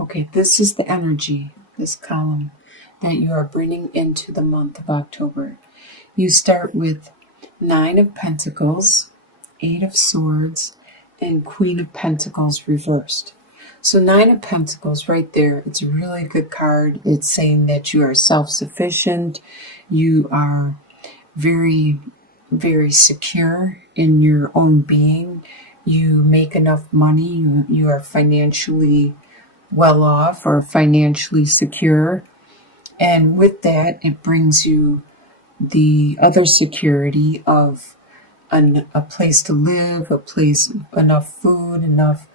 Okay, this is the energy, this column, that you are bringing into the month of October. You start with 9 of Pentacles, 8 of Swords, and Queen of Pentacles reversed. So 9 of Pentacles right there, it's a really good card. It's saying that you are self-sufficient, you are very, very secure in your own being, you make enough money, you are financially well off or financially secure. And with that, it brings you the other security of a place to live, a place, enough food, enough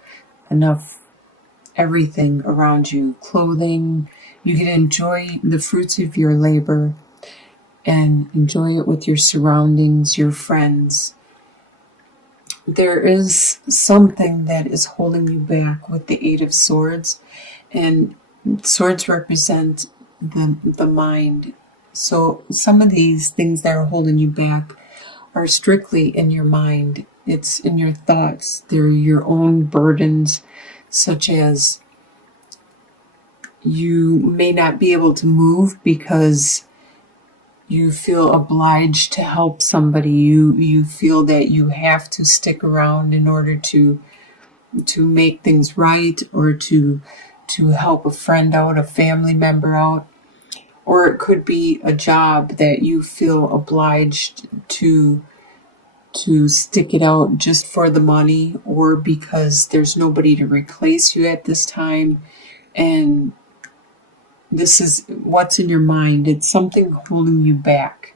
everything around you, clothing. You can enjoy the fruits of your labor and enjoy it with your surroundings, your friends. There is something that is holding you back with the 8 of Swords, and swords represent the mind. So some of these things that are holding you back are strictly in your mind. It's in your thoughts. They're your own burdens, such as you may not be able to move because you feel obliged to help somebody. You feel that you have to stick around in order to make things right, or to help a friend out, a family member out. Or it could be a job that you feel obliged to stick it out just for the money, or because there's nobody to replace you at this time. And this is what's in your mind. It's something holding you back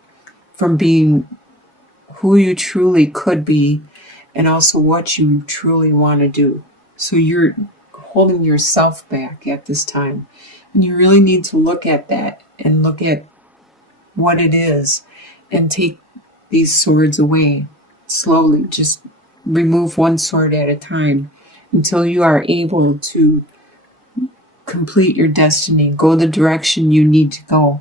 from being who you truly could be, and also what you truly want to do. So you're holding yourself back at this time. And you really need to look at that and look at what it is and take these swords away slowly. Just remove one sword at a time until you are able to complete your destiny, go the direction you need to go.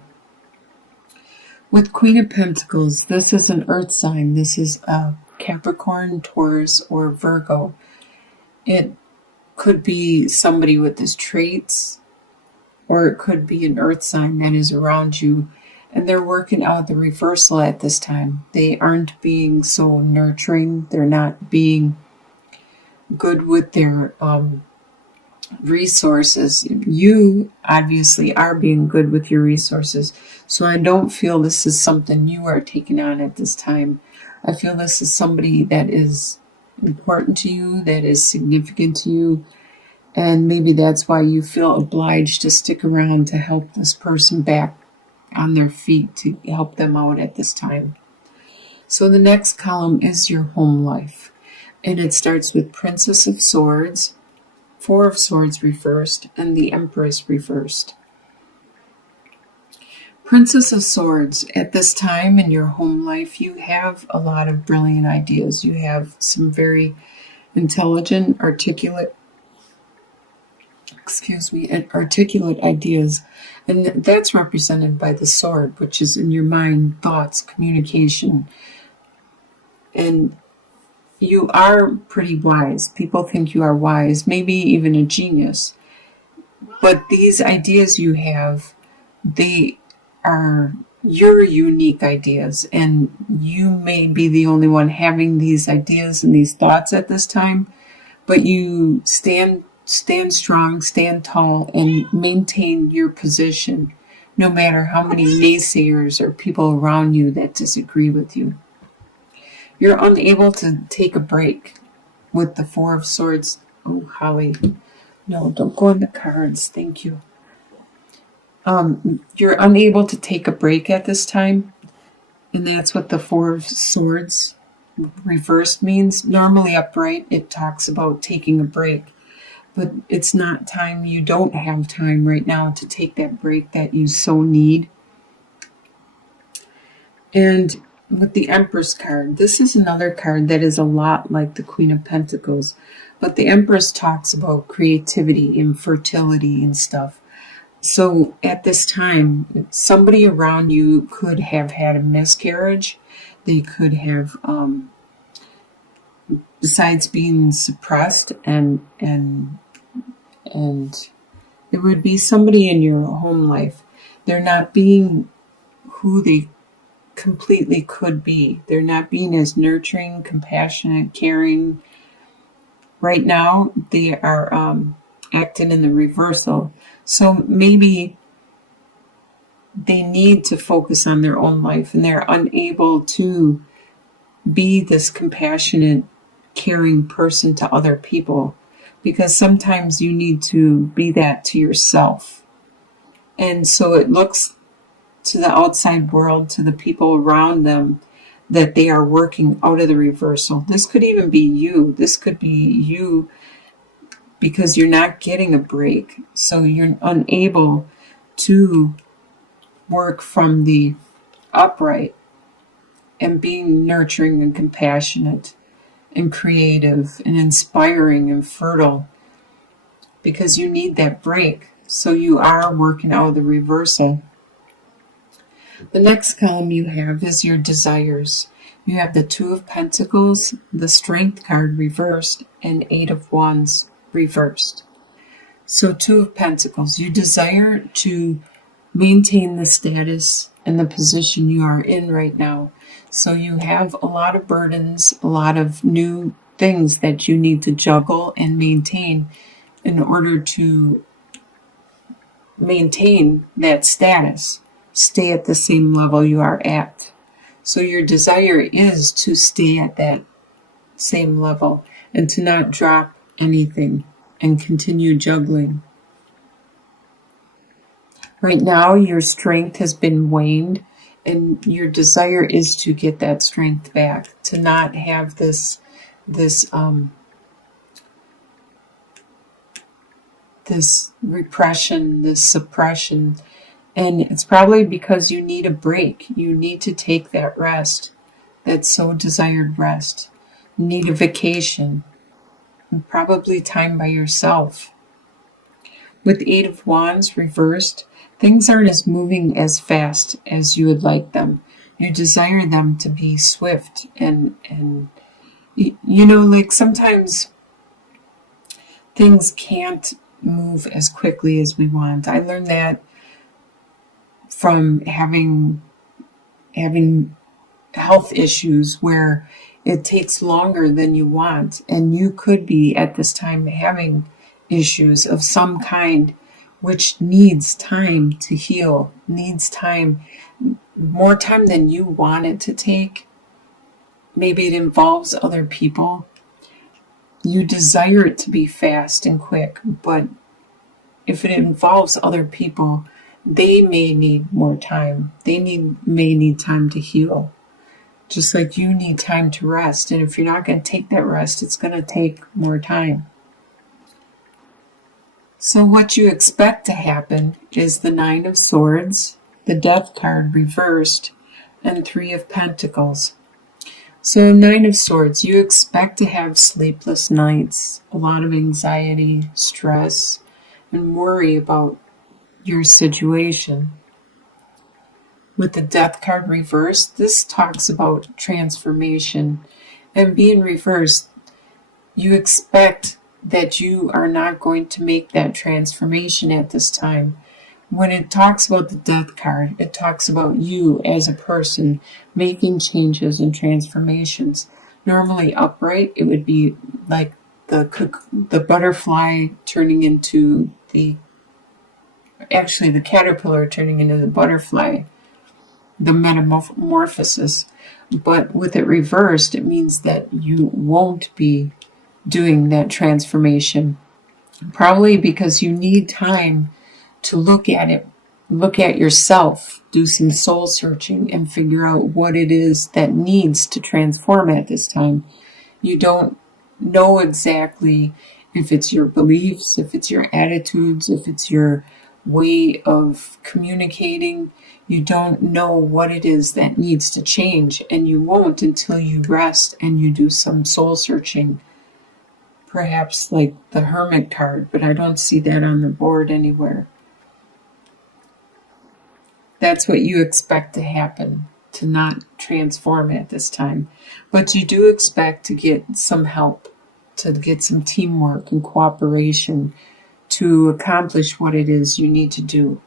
With Queen of Pentacles, this is an earth sign. This is a Capricorn, Taurus, or Virgo. It could be somebody with these traits, or it could be an earth sign that is around you, and they're working out the reversal at this time. They aren't being so nurturing. They're not being good with their resources. You obviously are being good with your resources, so I don't feel this is something you are taking on at this time. I feel this is somebody that is important to you, that is significant to you, and maybe that's why you feel obliged to stick around to help this person back on their feet, to help them out at this time. So the next column is your home life, and it starts with Princess of Swords, 4 of Swords reversed, and the Empress reversed. Princess of Swords, at this time in your home life, you have a lot of brilliant ideas. You have some very intelligent, articulate ideas. And that's represented by the sword, which is in your mind, thoughts, communication. And you are pretty wise. People think you are wise, maybe even a genius. But these ideas you have, they are your unique ideas, and you may be the only one having these ideas and these thoughts at this time, but you stand strong, stand tall, and maintain your position, no matter how many naysayers or people around you that disagree with you. You're unable to take a break with the 4 of Swords. Oh, Holly, no, don't go on the cards. Thank you. You're unable to take a break at this time, and that's what the 4 of Swords reversed means. Normally upright, it talks about taking a break, but it's not time. You don't have time right now to take that break that you so need. And with the Empress card, this is another card that is a lot like the Queen of Pentacles, but the Empress talks about creativity and fertility and stuff. So at this time, somebody around you could have had a miscarriage. They could have, besides being suppressed and It would be somebody in your home life. They're not being who they completely could be. They're not being as nurturing, compassionate, caring. Right now, they are acting in the reversal. So maybe they need to focus on their own life and they're unable to be this compassionate, caring person to other people, because sometimes you need to be that to yourself. And so it looks to the outside world, to the people around them, that they are working out of the reversal. This could even be you. This could be you because you're not getting a break. So you're unable to work from the upright and being nurturing and compassionate and creative and inspiring and fertile, because you need that break. So you are working out of the reversal. The next column you have is your desires. You have the Two of Pentacles, the Strength card reversed, and Eight of Wands reversed. So Two of Pentacles, you desire to maintain the status and the position you are in right now. So you have a lot of burdens, a lot of new things that you need to juggle and maintain in order to maintain that status. Stay at the same level you are at. So your desire is to stay at that same level and to not drop anything and continue juggling. Right now, your strength has been waned, and your desire is to get that strength back, to not have this repression, this suppression. And it's probably because you need a break. You need to take that rest, that so desired rest. You need a vacation, and probably time by yourself. With Eight of Wands reversed, things aren't as moving as fast as you would like them. You desire them to be swift and like sometimes things can't move as quickly as we want. I learned that from having health issues where it takes longer than you want, and you could be at this time having issues of some kind, which needs time to heal, needs time, more time than you want it to take. Maybe it involves other people. You desire it to be fast and quick, but if it involves other people, they may need more time. They may need time to heal, just like you need time to rest. And if you're not going to take that rest, it's going to take more time. So what you expect to happen is the Nine of Swords, the Death card reversed, and Three of Pentacles. So Nine of Swords, you expect to have sleepless nights, a lot of anxiety, stress, and worry about your situation. With the Death card reversed, this talks about transformation. And being reversed, you expect that you are not going to make that transformation at this time. When it talks about the Death card, it talks about you as a person making changes and transformations. Normally upright, it would be like the butterfly turning into the caterpillar turning into the butterfly, the metamorphosis. But with it reversed, it means that you won't be doing that transformation, probably because you need time to look at it, look at yourself, do some soul searching and figure out what it is that needs to transform at this time. You don't know exactly if it's your beliefs, if it's your attitudes, if it's your way of communicating. You don't know what it is that needs to change, and you won't until you rest and you do some soul searching. Perhaps like the Hermit card, but I don't see that on the board anywhere. That's what you expect to happen, to not transform at this time. But you do expect to get some help, to get some teamwork and cooperation to accomplish what it is you need to do.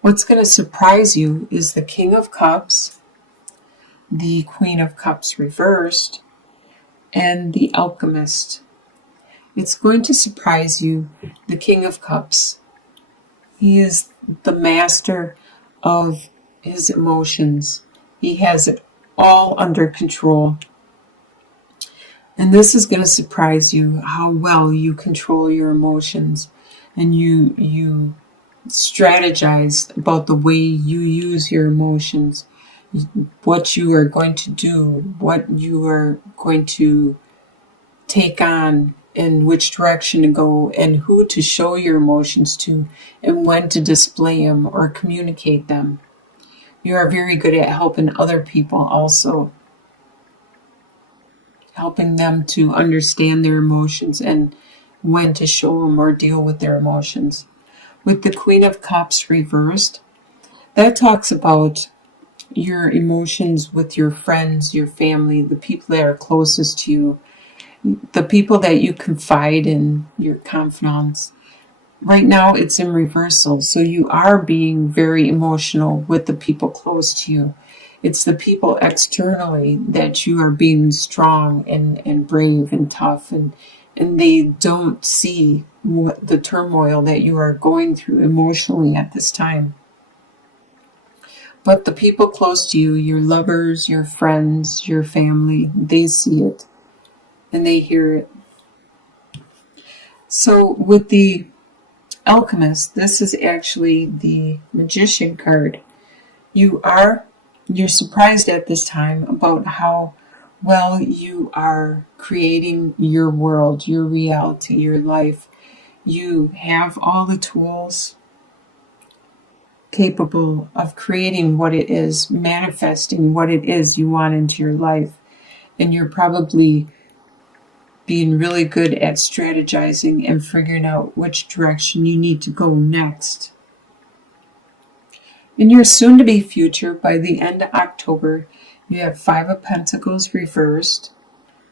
What's going to surprise you is the King of Cups, the Queen of Cups reversed, and the Alchemist. It's going to surprise you, the King of Cups. He is the master of his emotions. He has it all under control. And this is going to surprise you how well you control your emotions, and you strategize about the way you use your emotions, what you are going to do, what you are going to take on, and which direction to go, and who to show your emotions to, and when to display them or communicate them. You are very good at helping other people also, helping them to understand their emotions and when to show them or deal with their emotions. With the Queen of Cups reversed, that talks about your emotions with your friends, your family, the people that are closest to you, the people that you confide in, your confidants. Right now it's in reversal, so you are being very emotional with the people close to you. It's the people externally that you are being strong and brave and tough, and they don't see the turmoil that you are going through emotionally at this time. But the people close to you, your lovers, your friends, your family, they see it and they hear it. So with the Alchemist, this is actually the Magician card. You're surprised at this time about how well you are creating your world, your reality, your life. You have all the tools capable of creating what it is, manifesting what it is you want into your life. And you're probably being really good at strategizing and figuring out which direction you need to go next. In your soon-to-be future, by the end of October, you have 5 of Pentacles reversed,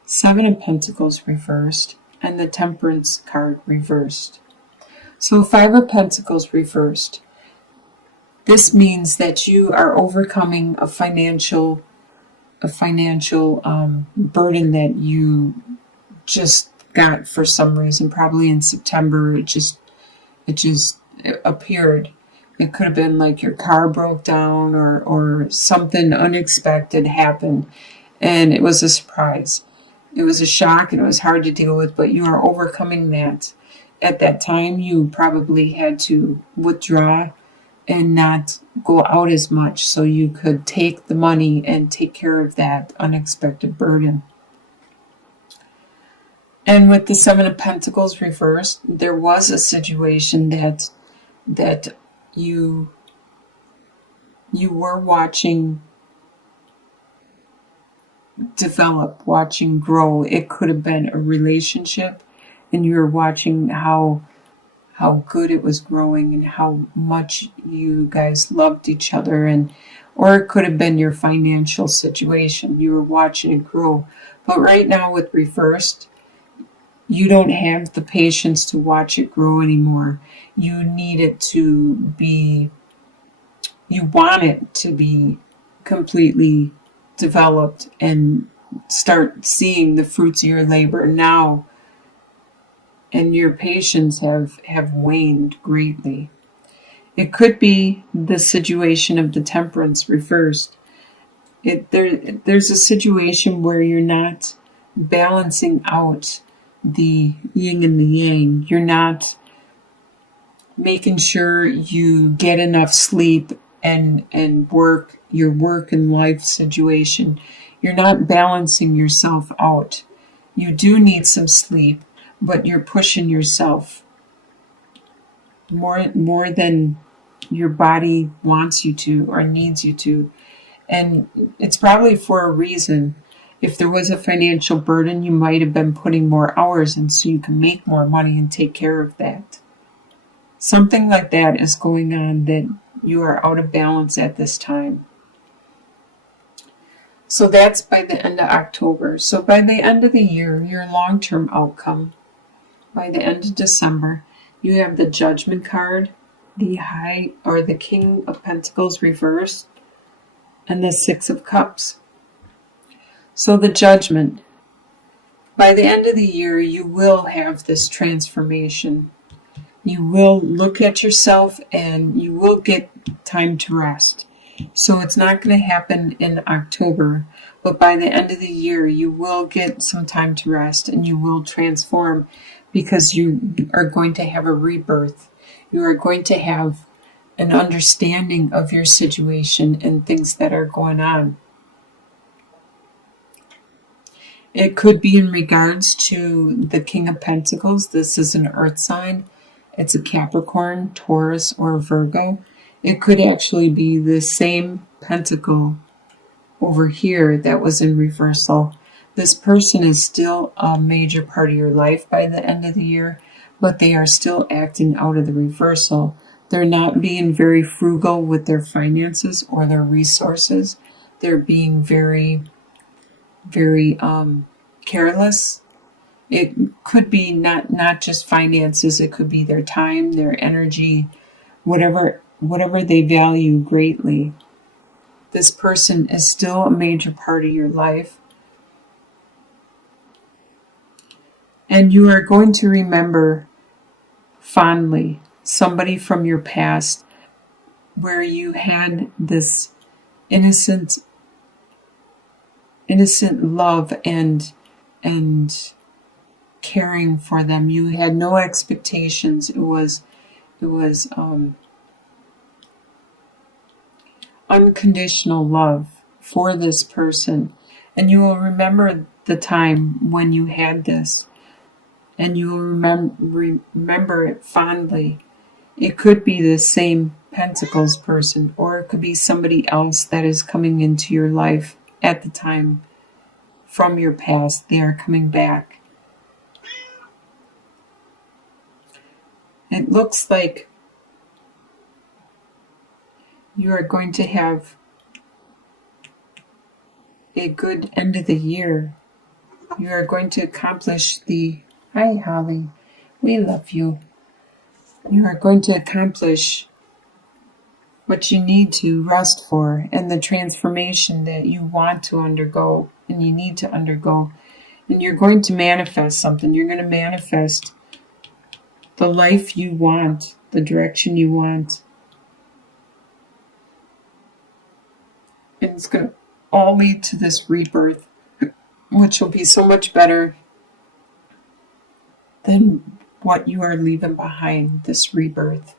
7 of Pentacles reversed, and the Temperance card reversed. So 5 of Pentacles reversed. This means that you are overcoming a financial burden that you just got for some reason. Probably in September, it just appeared. It could have been like your car broke down or something unexpected happened, and it was a surprise. It was a shock and it was hard to deal with, but you are overcoming that. At that time, you probably had to withdraw and not go out as much so you could take the money and take care of that unexpected burden. And with the 7 of Pentacles reversed, there was a situation that you were watching develop, watching grow. It could have been a relationship, and you were watching how good it was growing and how much you guys loved each other, or it could have been your financial situation. You were watching it grow. But right now with reversed, you don't have the patience to watch it grow anymore. You need it to be, you want it to be completely developed and start seeing the fruits of your labor now. And your patience have waned greatly. It could be the situation of the Temperance reversed. There's a situation where you're not balancing out the yin and the yang. You're not making sure you get enough sleep and work, your work and life situation. You're not balancing yourself out. You do need some sleep, but you're pushing yourself more than your body wants you to or needs you to. And it's probably for a reason. If there was a financial burden, you might have been putting more hours in so you can make more money and take care of that. Something like that is going on, that you are out of balance at this time. So that's by the end of October. So by the end of the year, your long-term outcome, by the end of December, you have the Judgment card, the High or the King of Pentacles reversed, and the Six of Cups. So the Judgment. By the end of the year, you will have this transformation. You will look at yourself and you will get time to rest. So it's not going to happen in October, but by the end of the year, you will get some time to rest and you will transform because you are going to have a rebirth. You are going to have an understanding of your situation and things that are going on. It could be in regards to the King of Pentacles. This is an earth sign. It's a Capricorn, Taurus, or Virgo. It could actually be the same pentacle over here that was in reversal. This person is still a major part of your life by the end of the year, but they are still acting out of the reversal. They're not being very frugal with their finances or their resources. They're being very careless. It could be not just finances, it could be their time, their energy, whatever they value greatly. This person is still a major part of your life. And you are going to remember fondly somebody from your past where you had this innocent love and caring for them. You had no expectations. It was unconditional love for this person. And you will remember the time when you had this. And you will remember it fondly. It could be the same Pentacles person, or it could be somebody else that is coming into your life at the time from your past. They are coming back. It looks like you are going to have a good end of the year. You are going to accomplish Hi, Holly. We love you. You are going to accomplish what you need to rest for and the transformation that you want to undergo and you need to undergo. And you're going to manifest something. You're going to manifest the life you want, the direction you want. And it's going to all lead to this rebirth, which will be so much better than what you are leaving behind, this rebirth.